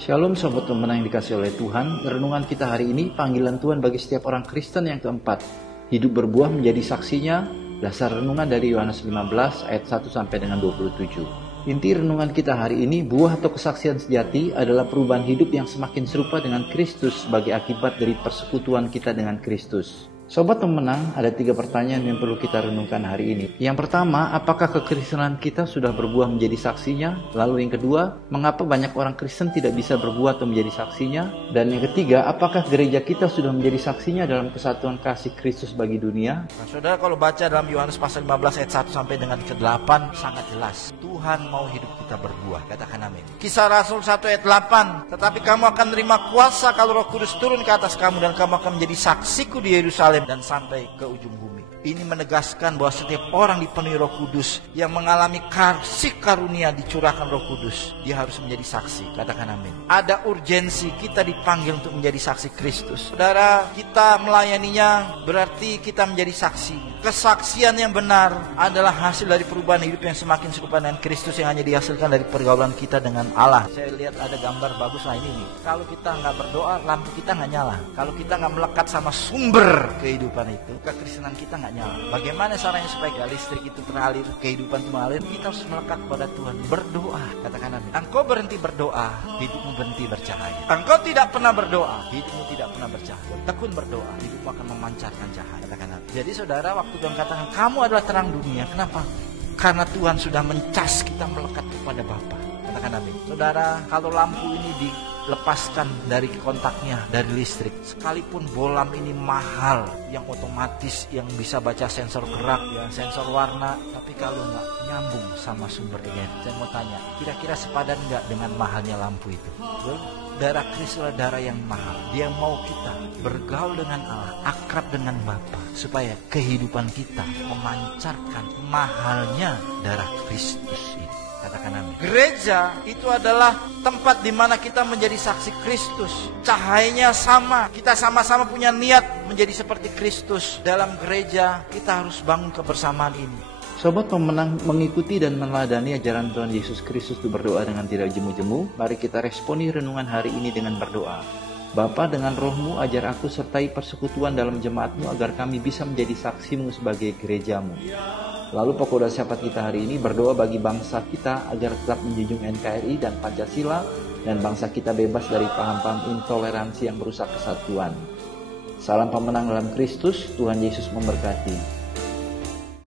Shalom Sobat Pemenang yang dikasih oleh Tuhan. Renungan kita hari ini, panggilan Tuhan bagi setiap orang Kristen yang keempat. Hidup berbuah menjadi saksinya. Dasar renungan dari Yohanes 15 ayat 1 sampai dengan 27. Inti renungan kita hari ini, buah atau kesaksian sejati adalah perubahan hidup yang semakin serupa dengan Kristus sebagai akibat dari persekutuan kita dengan Kristus. Sobat Pemenang, ada 3 pertanyaan yang perlu kita renungkan hari ini. Yang pertama, apakah kekristenan kita sudah berbuah menjadi saksinya? Lalu yang kedua, mengapa banyak orang Kristen tidak bisa berbuah atau menjadi saksinya? Dan yang ketiga, apakah gereja kita sudah menjadi saksinya dalam kesatuan kasih Kristus bagi dunia? Nah, saudara, kalau baca dalam Yohanes pasal 15 ayat 1 sampai dengan ke-8 sangat jelas. Tuhan mau hidup kita berbuah. Katakan amin. Kisah Rasul 1 ayat 8. Tetapi kamu akan menerima kuasa kalau Roh Kudus turun ke atas kamu, dan kamu akan menjadi saksiku di Yerusalem dan sampai ke ujung bumi. Ini menegaskan bahwa setiap orang dipenuhi Roh Kudus yang mengalami kasih karunia dicurahkan Roh Kudus, dia harus menjadi saksi. Katakan amin. Ada urgensi kita dipanggil untuk menjadi saksi Kristus. Saudara, kita melayaninya berarti kita menjadi saksi. Kesaksian yang benar adalah hasil dari perubahan hidup yang semakin serupa dengan Kristus yang hanya dihasilkan dari pergaulan kita dengan Allah. Saya lihat ada gambar bagus lah ini nih. Kalau kita nggak berdoa, lampu kita nggak nyala. Kalau kita nggak melekat sama sumber kehidupan itu, kekristenan kita nggak nyala. Bagaimana caranya supaya listrik itu mengalir, kehidupan itu mengalir? Kita harus melekat pada Tuhan, berdoa. Katakan amin. Engkau berhenti berdoa, hidupmu berhenti bercahaya. Engkau tidak pernah berdoa, hidupmu tidak pernah bercahaya. Tekun berdoa, hidupmu akan memancarkan cahaya. Katakan amin. Jadi saudara, waktu Tuhan katakan kamu adalah terang dunia, kenapa? Karena Tuhan sudah mencas kita melekat kepada Bapa. Katakan amin. Saudara, kalau lampu ini dilepaskan dari kontaknya, dari listrik, sekalipun bolam ini mahal, yang otomatis, yang bisa baca sensor gerak, ya, sensor warna, tapi kalau nggak nyambung sama sumber energi, saya mau tanya, kira-kira sepadan nggak dengan mahalnya lampu itu? Darah Kristus adalah darah yang mahal. Dia mau kita bergaul dengan Allah, akrab dengan Bapa, supaya kehidupan kita memancarkan mahalnya darah Kristus itu. Katakan amin. Gereja itu adalah tempat di mana kita menjadi saksi Kristus. Cahayanya sama. Kita sama-sama punya niat menjadi seperti Kristus. Dalam gereja kita harus bangun kebersamaan ini. Sobat Pemenang, mengikuti dan meneladani ajaran Tuhan Yesus Kristus untuk berdoa dengan tidak jemu-jemu. Mari kita responi renungan hari ini dengan berdoa. Bapa, dengan roh-Mu ajar aku sertai persekutuan dalam jemaat-Mu agar kami bisa menjadi saksi-Mu sebagai gereja-Mu. Lalu pokok doa syafaat kita hari ini, berdoa bagi bangsa kita agar tetap menjunjung NKRI dan Pancasila, dan bangsa kita bebas dari paham-paham intoleransi yang merusak kesatuan. Salam pemenang dalam Kristus, Tuhan Yesus memberkati.